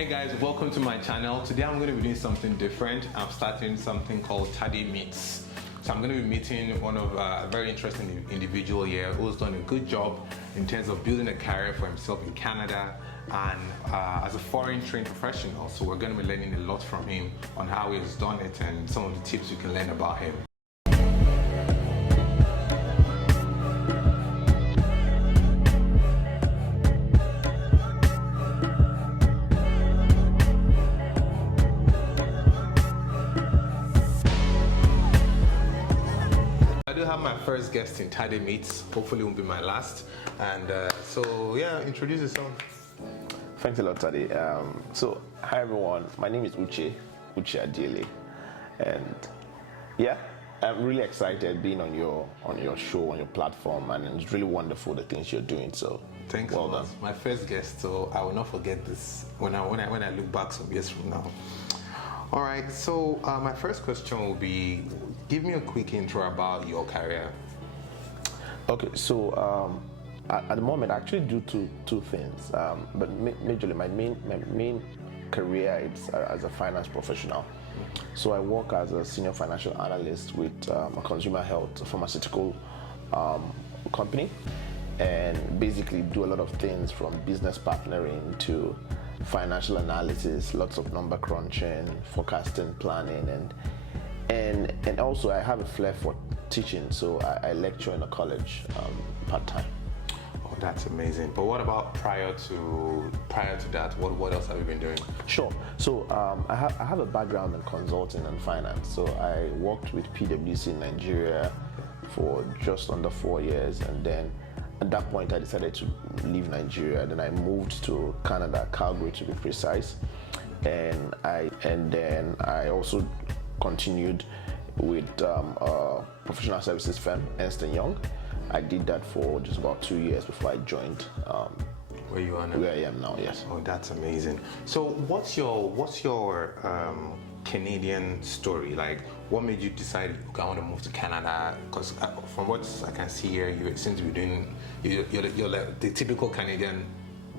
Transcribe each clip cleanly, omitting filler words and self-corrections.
Hey guys, welcome to my channel. Today I'm going to be doing something different. I'm starting something called TADEY Meets. So I'm going to be meeting one of a very interesting individual here who's done a good job in terms of building a career for himself in Canada and as a foreign trained professional. So we're going to be learning a lot from him on how he has done it and some of the tips you can learn about him. I do have my first guest in TADEY Meets. Hopefully it won't be my last. And so yeah, introduce yourself. Thanks a lot, Taddy. So hi everyone, my name is Uche Adele, and yeah, I'm really excited being on your show, on your platform, and it's really wonderful the things you're doing. So thanks well a lot. done. My first guest, so I will not forget this when I look back some years from now. All right, so my first question will be, give me a quick intro about your career. Okay, so at the moment I actually do two things, but majorly my main career is as a finance professional. So I work as a senior financial analyst with a consumer health pharmaceutical company, and basically do a lot of things from business partnering to financial analysis, lots of number crunching, forecasting, planning, and also I have a flair for teaching, so I lecture in a college part-time. Oh, that's amazing. But what about prior to that? What else have you been doing? Sure. So I have a background in consulting and finance. So I worked with PwC in Nigeria for just under 4 years, and then at that point I decided to leave Nigeria. Then I moved to Canada, Calgary to be precise, and then I also continued with a professional services firm, Ernst & Young. I did that for just about 2 years before I joined Where you are now? where I am now. Yes. Oh, that's amazing. So what's your Canadian story? Like, what made you decide, okay, I want to move to Canada? Because from what I can see here, you seem to be doing, you're like the typical Canadian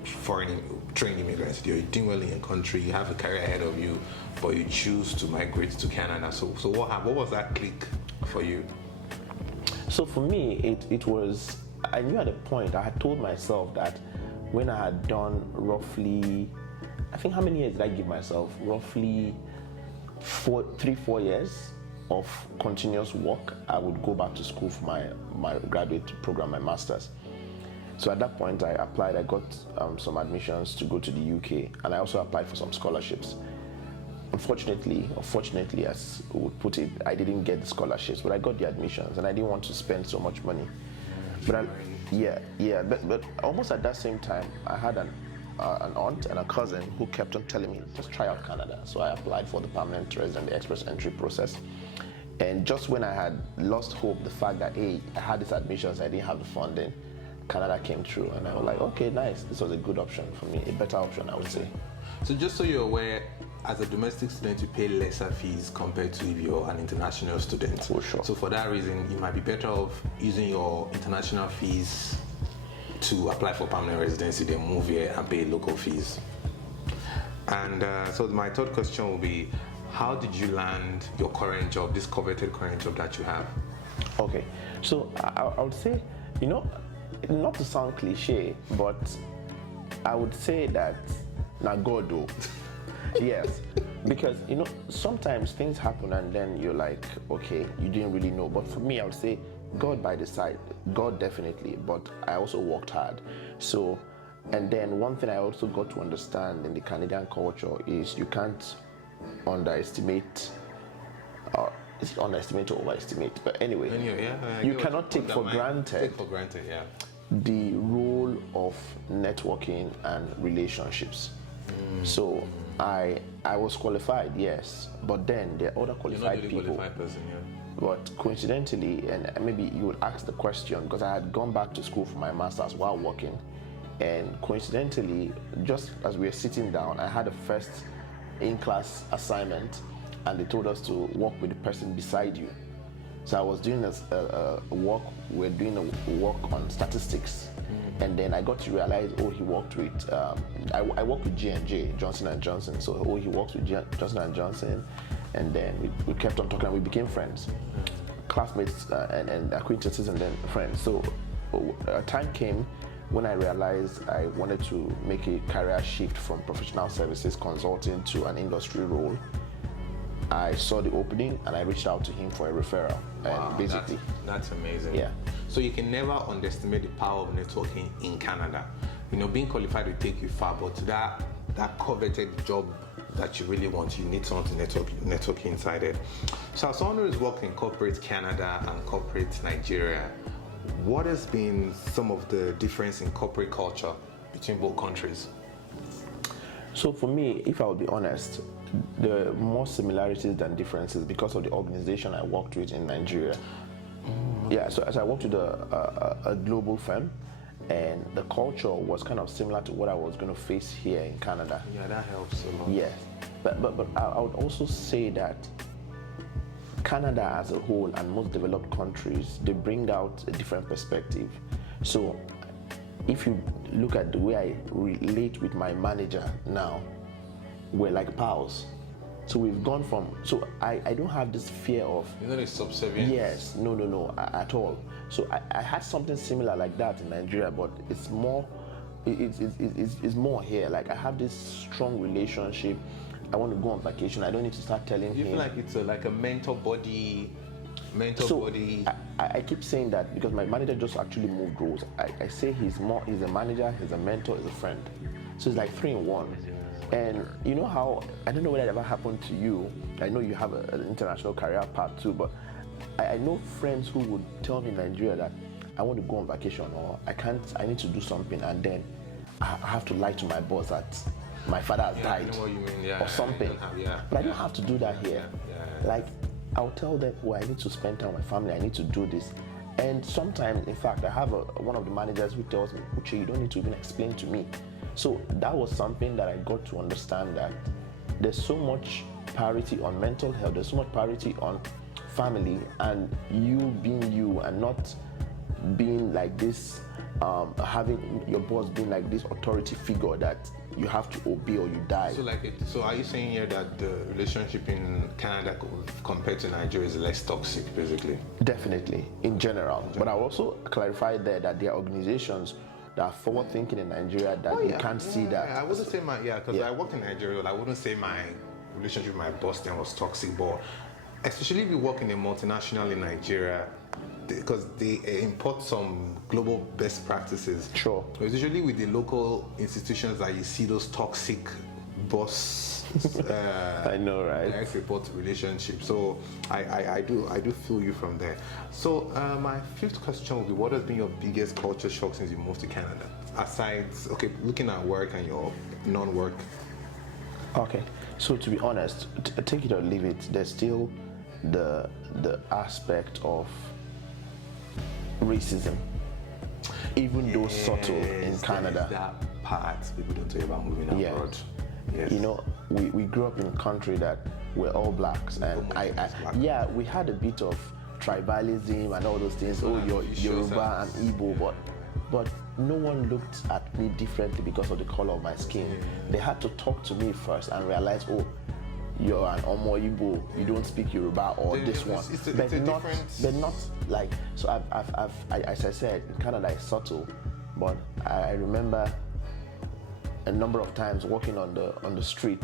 foreign trained immigrants. You're doing well in your country, you have a career ahead of you, but you choose to migrate to Canada. So what was that click for you? So for me, it was, I knew at a point, I had told myself that when I had done roughly, I think how many years did I give myself? Roughly 3-4 years of continuous work, I would go back to school for my graduate program, my master's. So at that point I applied, I got some admissions to go to the UK, and I also applied for some scholarships. Unfortunately, or fortunately as we would put it, I didn't get the scholarships, but I got the admissions, and I didn't want to spend so much money. But but almost at that same time, I had an aunt and a cousin who kept on telling me, just try out Canada. So I applied for the permanent resident, the express entry process. And just when I had lost hope, the fact that, hey, I had these admissions, I didn't have the funding, Canada came through, and I was like, okay, nice. This was a good option for me, a better option, I would say. So just so you're aware, as a domestic student, you pay lesser fees compared to if you're an international student. For sure. So for that reason, you might be better off using your international fees to apply for permanent residency, then move here and pay local fees. And so my third question will be, how did you land your current job, this coveted current job that you have? Okay, so I would say, not to sound cliche, but I would say that na God though. Yes, because sometimes things happen and then you're like, okay, you didn't really know. But for me, I would say God by the side, God definitely, but I also worked hard. So, and then one thing I also got to understand in the Canadian culture is you can't underestimate, is it underestimate or overestimate? But anyway, you cannot take for granted the role of networking and relationships. So I was qualified, yes, but then there are other qualified people. Qualified person, yeah. But coincidentally, and maybe you would ask the question, because I had gone back to school for my master's while working, and coincidentally, just as we were sitting down, I had a first in-class assignment, and they told us to work with the person beside you. So I was doing a work. We're doing a work on statistics, and then I got to realize, oh, he worked with. I worked with J&J, Johnson and Johnson. So he works with Johnson and Johnson, and then we kept on talking, and we became friends, classmates and acquaintances, and then friends. So a time came when I realized I wanted to make a career shift from professional services consulting to an industry role. I saw the opening and I reached out to him for a referral. Wow, and basically, that's amazing. Yeah. So you can never underestimate the power of networking in Canada. You know, being qualified will take you far, but that coveted job that you really want, you need someone to network inside it. So as someone who has worked in corporate Canada and corporate Nigeria, what has been some of the difference in corporate culture between both countries? So for me, if I would be honest, there are more similarities than differences because of the organization I worked with in Nigeria. Yeah, so as I worked with a global firm, and the culture was kind of similar to what I was going to face here in Canada. Yeah, that helps a lot. Yeah, but I would also say that Canada as a whole and most developed countries, they bring out a different perspective. So if you look at the way I relate with my manager now, we're like pals. So we've gone from, so I don't have this fear of, You know, the subservience. yes, no, at all. So I had something similar like that in Nigeria, but it's more, it's more here. Like I have this strong relationship. I want to go on vacation. I don't need to start telling Do you him. feel like it's like a mentor body? I keep saying that because my manager just actually moved roles. I say he's a manager, he's a mentor, he's a friend. So it's like 3 in 1. And you know how, I don't know whether that ever happened to you. I know you have an international career path too, but I know friends who would tell me in Nigeria that I want to go on vacation or I need to do something, and then I have to lie to my boss that my father has died, I know what you mean. Yeah, or something. But I don't have to do that here. Like, I'll tell them, I need to spend time with my family, I need to do this. And sometimes, in fact, I have one of the managers who tells me, Uche, you don't need to even explain to me. So that was something that I got to understand, that there's so much priority on mental health, there's so much priority on family, and you being you and not being like this, having your boss being like this authority figure that you have to obey or you die. So are you saying here that the relationship in Canada compared to Nigeria is less toxic, basically? Definitely, in general. But I also clarified there that there are organizations that are forward thinking in Nigeria that you can't see that. I wouldn't say because I worked in Nigeria, I wouldn't say my relationship with my boss then was toxic, but especially if you work in a multinational in Nigeria, because they import some global best practices. Sure. It's usually with the local institutions that you see those toxic boss I know, right? direct report relationship. So I do feel you from there. So my 5th question will be, what has been your biggest culture shock since you moved to Canada? Aside, looking at work and your non-work. Okay, so to be honest, take it or leave it, there's still the aspect of racism, even though subtle in Canada. That part people don't tell you about moving abroad. Yes. You know, we grew up in a country that we're all blacks, and we had a bit of tribalism and all those things. You're Yoruba and Igbo, but no one looked at me differently because of the color of my skin. They had to talk to me first and realize, you're an Omo Igbo, you don't speak Yoruba or this one. But not like, so I've as I said, in Canada it's subtle, but I remember a number of times walking on the street,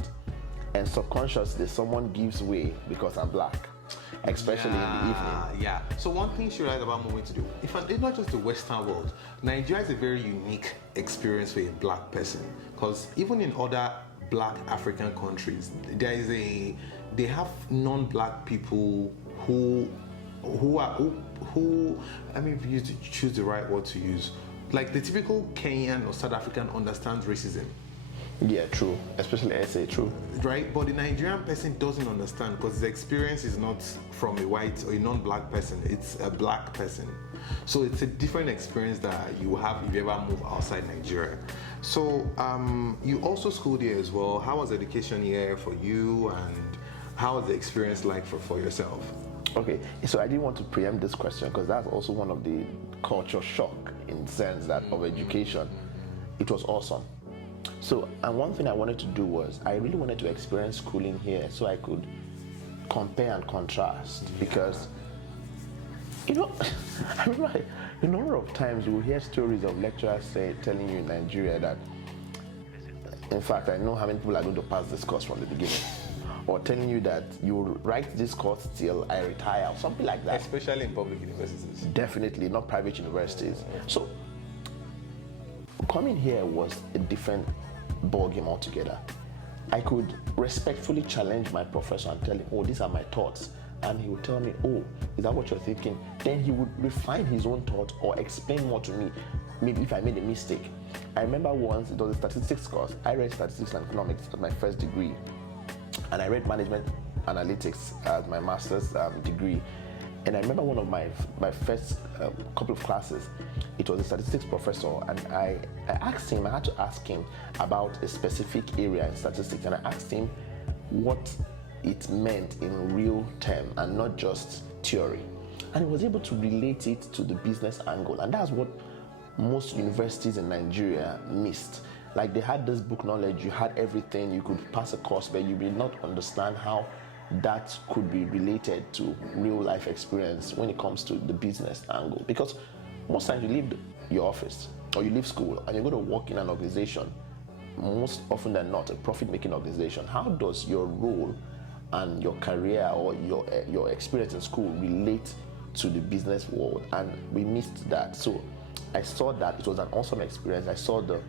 and subconsciously someone gives way because I'm black, especially in the evening. Yeah. So one thing you realize about moving to it's not just the Western world. Nigeria is a very unique experience for a black person, because even in other black African countries, they have non-black people who I mean, if you choose the right word to use, like the typical Kenyan or South African understands racism. Yeah, true. Especially SA, true. Right? But the Nigerian person doesn't understand, because the experience is not from a white or a non-black person, it's a black person. So it's a different experience that you have if you ever move outside Nigeria. So you also schooled here as well. How was education here for you, and how was the experience like for yourself? Okay, so I didn't want to preempt this question because that's also one of the culture shock in the sense that of education. It was awesome. So, and one thing I wanted to do was I really wanted to experience schooling here so I could compare and contrast because, you know, I remember a number of times you will hear stories of lecturers telling you in Nigeria that, in fact, I know how many people are going to pass this course from the beginning. Or telling you that you will write this course till I retire, or something like that. Especially in public universities. Definitely, not private universities. So, coming here was a different ballgame altogether. I could respectfully challenge my professor and tell him, oh, these are my thoughts. And he would tell me, oh, is that what you're thinking? Then he would refine his own thought or explain more to me, maybe if I made a mistake. I remember once, it was a statistics course. I read statistics and economics as my first degree. And I read management analytics as my master's degree. And I remember one of my first couple of classes, it was a statistics professor, and I asked him, I had to ask him about a specific area in statistics, and I asked him what it meant in real term and not just theory. And he was able to relate it to the business angle, and that's what most universities in Nigeria missed. Like, they had this book knowledge, you had everything, you could pass a course, but you did not understand how that could be related to real life experience when it comes to the business angle. Because most times you leave your office or you leave school and you're going to work in an organization, most often than not a profit-making organization. How does your role and your career or your experience in school relate to the business world? And we missed that. So I saw that it was an awesome experience. I saw the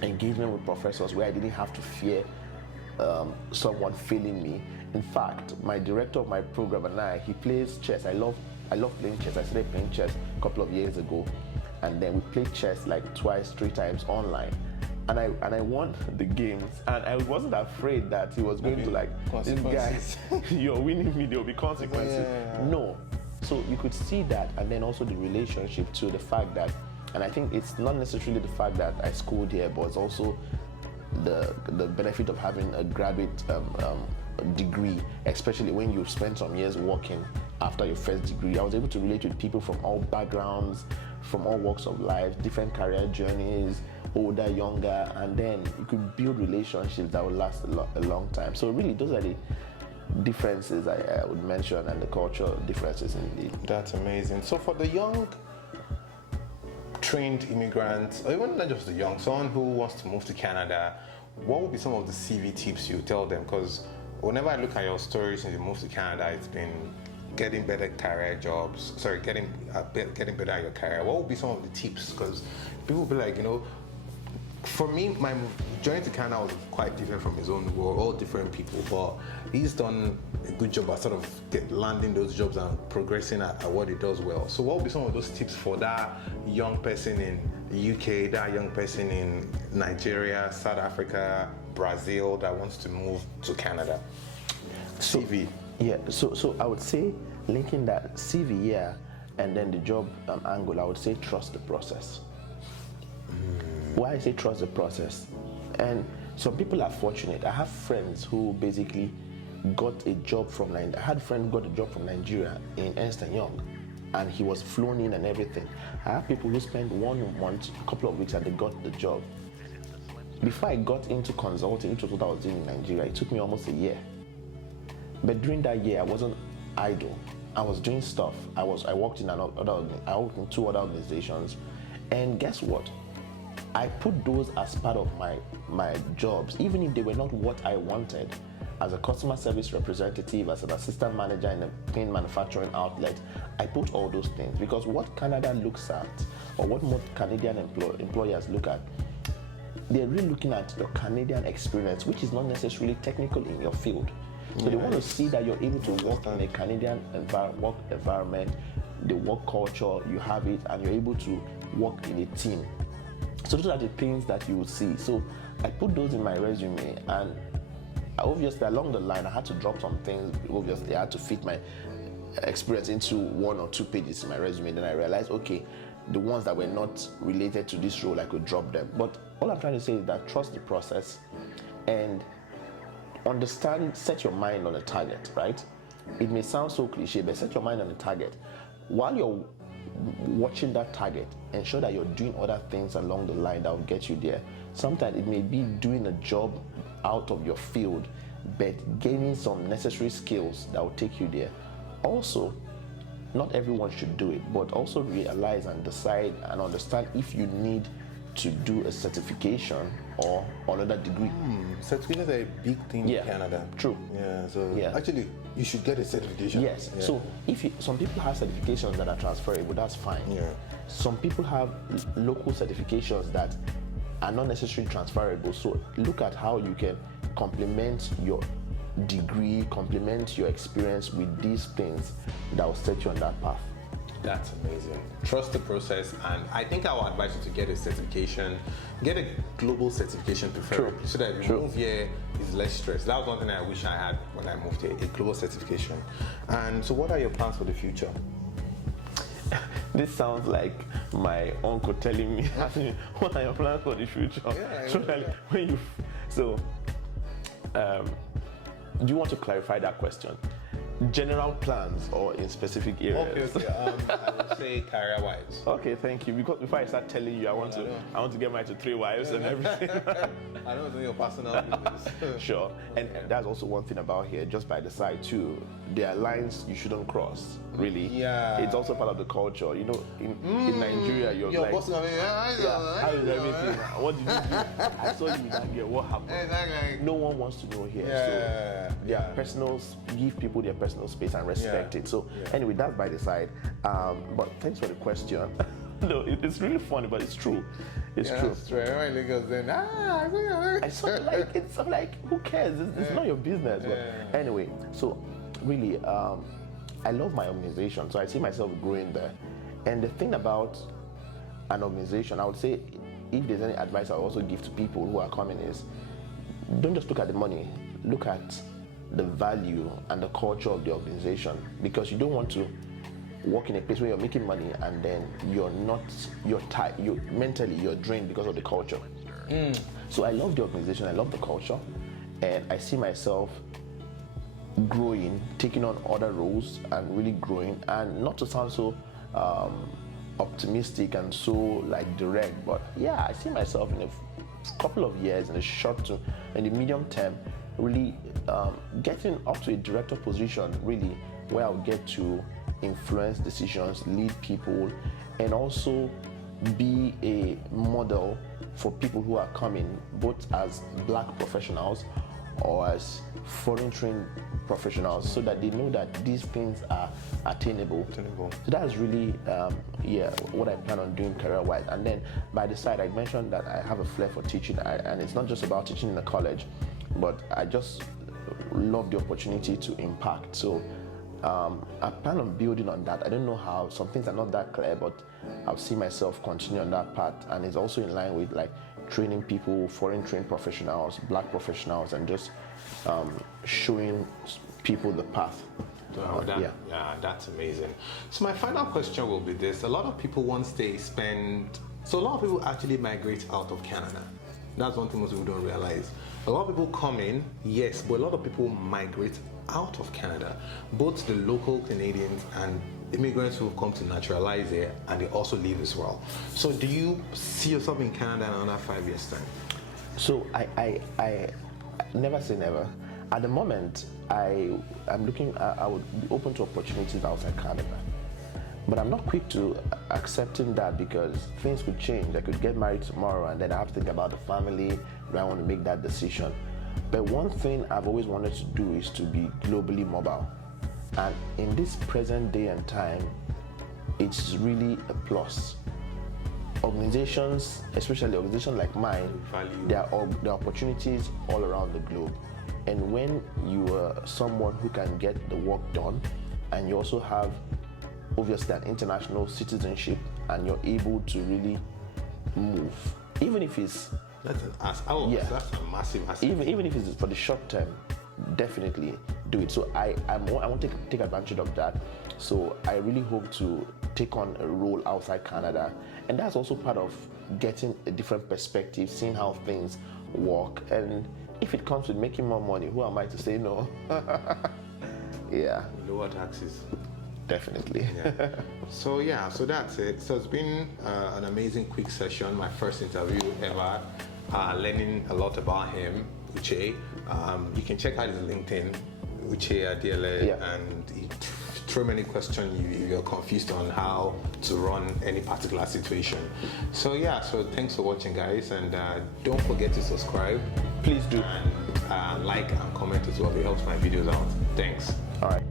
engagement with professors where I didn't have to fear someone failing me. In fact, my director of my program and he plays chess. I love playing chess. I started playing chess a couple of years ago, and then we played chess like twice, 3 times online. And I won the games, and I wasn't afraid that he was going to like, this guy, you're winning me, there will be consequences. Yeah. No. So you could see that, and then also the relationship to the fact that, and I think it's not necessarily the fact that I schooled here, but it's also the benefit of having a graduate degree, especially when you've spent some years working after your first degree. I was able to relate with people from all backgrounds, from all walks of life, different career journeys, older, younger, and then you could build relationships that will last a long time. So really, those are the differences I would mention, and the cultural differences indeed. That's amazing. So for the young trained immigrants, or even not just the young, someone who wants to move to Canada, what would be some of the CV tips you tell them? Because whenever I look at your story since you moved to Canada, it's been getting better career jobs. Sorry, getting better at your career. What would be some of the tips? Because people will be like, for me, my journey to Canada was quite different from his own. We're all different people, but he's done a good job at sort of landing those jobs and progressing at what he does well. So what would be some of those tips for that young person in the UK, that young person in Nigeria, South Africa, Brazil that wants to move to Canada? CV. So I would say, linking that CV, and then the job angle, I would say trust the process. Why I say trust the process? And some people are fortunate. I have friends who basically got a job from Nigeria. I had a friend who got a job from Nigeria in Ernst & Young, and he was flown in and everything. I have people who spent 1 month, a couple of weeks, and they got the job. Before I got into consulting, which was what I was doing in Nigeria, it took me almost a year. But during that year, I wasn't idle. I was doing stuff. I worked in 2 other organizations, and guess what? I put those as part of my jobs, even if they were not what I wanted. As a customer service representative, as an assistant manager in a paint manufacturing outlet, I put all those things because what Canada looks at, or what most Canadian employers look at, they're really looking at your Canadian experience, which is not necessarily technical in your field. So they want to see that you're able to work in a Canadian work environment, the work culture, you have it, and you're able to work in a team. So those are the things that you will see. So I put those in my resume, and obviously along the line I had to drop some things. Obviously I had to fit my experience into 1 or 2 pages in my resume. Then I realized, okay, the ones that were not related to this role, I could drop them. But all I'm trying to say is that trust the process and understand, set your mind on a target, right? it may sound so cliche, but set your mind on the target. While you're watching that target, ensure that you're doing other things along the line that will get you there. Sometimes it may be doing a job out of your field, but gaining some necessary skills that will take you there. Also, not everyone should do it, but also realize and decide and understand if you need to do a certification or another degree. Certificates are a big thing in Canada. True. Yeah, so actually you should get a certification. Yes. Yeah. So some people have certifications that are transferable, that's fine. Yeah. Some people have local certifications that are not necessarily transferable. So look at how you can complement your degree, complement your experience with these things that will set you on that path. That's amazing. Trust the process, and I think I would advise you to get a certification, get a global certification preferably, so that you move here is less stress. That was one thing I wish I had when I moved here, a global certification. And so what are your plans for the future? This sounds like my uncle telling me, what are your plans for the future? Do you want to clarify that question? General plans or in specific areas? Okay. I would say career-wise. Okay, thank you. Because before I start telling you, I want to get married to 3 wives and everything. I don't know your personal business. Sure, and that's also one thing about here. Just by the side too, there are lines you shouldn't cross. Really, it's also part of the culture. You know, in Nigeria, you're like, boss, how is everything? What did you do? I saw you with that girl. What happened? No one wants to know here. So their personal, give people their personal space and respect it. So anyway, that's by the side. But thanks for the question. No, it's really funny, but it's true. It's true. It's true. I I'm like, who cares? It's not your business. But anyway, so really, I love my organization, so I see myself growing there. And the thing about an organization, I would say, if there's any advice I also give to people who are coming is, don't just look at the money, look at the value and the culture of the organization, because you don't want to work in a place where you're making money and then you're tired, mentally you're drained because of the culture. So I love the organization, I love the culture, and I see myself growing, taking on other roles and really growing. And not to sound so optimistic and so like direct, but I see myself in a couple of years, in the medium term, really getting up to a director position, really, where I'll get to influence decisions, lead people, and also be a model for people who are coming, both as Black professionals or as foreign trained professionals, so that they know that these things are attainable. So that's really what I plan on doing career-wise. And then by the side, I mentioned that I have a flair for teaching, and it's not just about teaching in a college, but I just love the opportunity to impact. So I plan on building on that. I don't know how, some things are not that clear, but I'll see myself continue on that path. And it's also in line with like training people, foreign trained professionals, Black professionals, and just showing people the path. That's amazing. So my final question will be this. A lot of people, once they spend, so a lot of people actually migrate out of Canada. That's one thing most people don't realize. A lot of people come in, yes, but a lot of people migrate out of Canada, both the local Canadians and immigrants who have come to naturalize here, and they also leave as well. So do you see yourself in Canada in another 5 years' time? So I never say never. At the moment, I would be open to opportunities outside Canada. But I'm not quick to accepting that, because things could change. I could get married tomorrow and then I have to think about the family. Do I want to make that decision? But one thing I've always wanted to do is to be globally mobile. And in this present day and time, it's really a plus. Organizations, especially organizations like mine, there are opportunities all around the globe. And when you are someone who can get the work done, and you also have obviously an international citizenship, and you're able to really move, even if it's that's a massive asset. Even if it's for the short term, definitely do it. So I want to take advantage of that. So I really hope to take on a role outside Canada, and that's also part of getting a different perspective, seeing how things work. And if it comes with making more money, who am I to say no? Yeah, lower taxes. definitely. Yeah. So that's it. So it's been an amazing quick session. My first interview ever. Learning a lot about him, Uche. You can check out his LinkedIn, Uche Adiele, Yeah. and he throw many questions you're confused on how to run any particular situation. So thanks for watching, guys, and don't forget to subscribe. Please do. And like and comment as well. It helps my videos out. Thanks. All right.